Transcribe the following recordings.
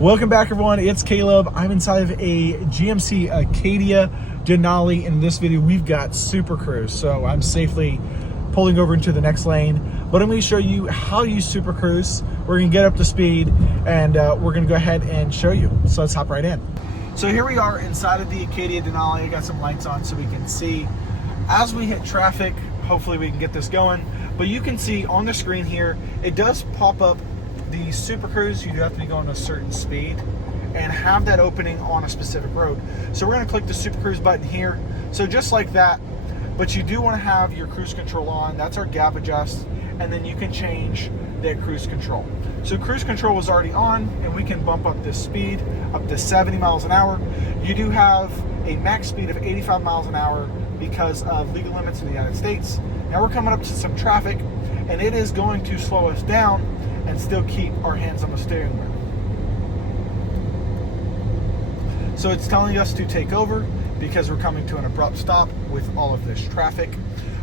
Welcome back, everyone. It's Caleb. I'm inside of a GMC Acadia Denali. In this video, we've got Super Cruise. So I'm safely pulling over into the next lane, but I'm going to show you how to use Super Cruise. We're going to get up to speed, and we're going to go ahead and show you. So let's hop right in. So here we are inside of the Acadia Denali. I got some lights on so we can see. As we hit traffic, hopefully we can get this going. But you can see on the screen here, it does pop up the Super Cruise. You do have to be going a certain speed and have that opening on a specific road. So we're going to click the Super Cruise button here. So just like that, but you do want to have your cruise control on. That's our gap adjust, and then you can change that cruise control. So cruise control was already on, and we can bump up this speed up to 70 miles an hour. You do have a max speed of 85 miles an hour because of legal limits in the United States. Now we're coming up to some traffic, and it is going to slow us down and still keep our hands on the steering wheel. So it's telling us to take over because we're coming to an abrupt stop with all of this traffic.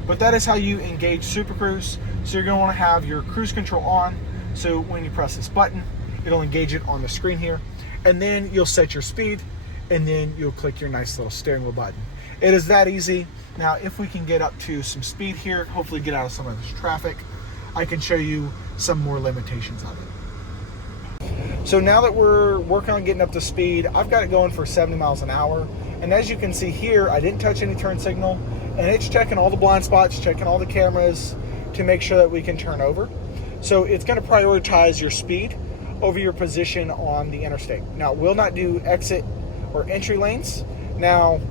But that is how you engage Super Cruise. So you're going to want to have your cruise control on. So when you press this button, it'll engage it on the screen here. And then you'll set your speed, and then you'll click your nice little steering wheel button. It is that easy. Now, if we can get up to some speed here, hopefully get out of some of this traffic, I can show you some more limitations of it. So now that we're working on getting up to speed, I've got it going for 70 miles an hour. And as you can see here, I didn't touch any turn signal, and it's checking all the blind spots, checking all the cameras to make sure that we can turn over. So it's going to prioritize your speed over your position on the interstate. Now, it will not do exit or entry lanes. Now,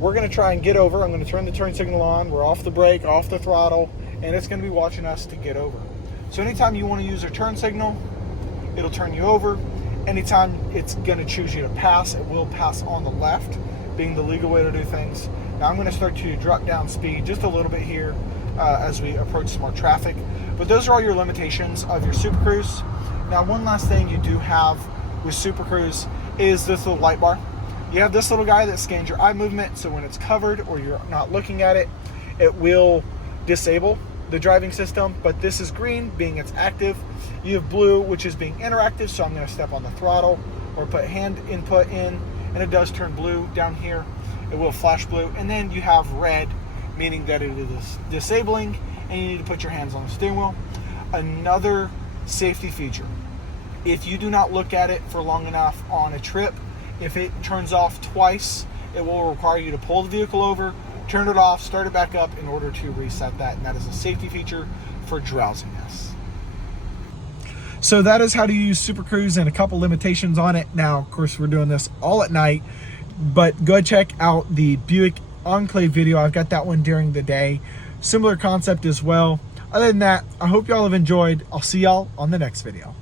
we're going to try and get over. I'm going to turn the turn signal on. We're off the brake, off the throttle, and it's going to be watching us to get over. So anytime you want to use a turn signal, it'll turn you over. Anytime it's going to choose you to pass, it will pass on the left, being the legal way to do things. Now I'm going to start to drop down speed just a little bit here as we approach some more traffic. But those are all your limitations of your Super Cruise. Now, one last thing you do have with Super Cruise is this little light bar. You have this little guy that scans your eye movement, so when it's covered or you're not looking at it, it will disable the driving system. But this is green, being it's active. You have blue, which is being interactive, so I'm going to step on the throttle or put hand input in, and it does turn blue down here. It will flash blue. And then you have red, meaning that it is disabling, and you need to put your hands on the steering wheel. Another safety feature: if you do not look at it for long enough on a trip, if it turns off twice, it will require you to pull the vehicle over, turn it off, start it back up in order to reset that. And that is a safety feature for drowsiness. So that is how to use Super Cruise and a couple limitations on it. Now, of course, we're doing this all at night, but go check out the Buick Enclave video. I've got that one during the day. Similar concept as well. Other than that, I hope y'all have enjoyed. I'll see y'all on the next video.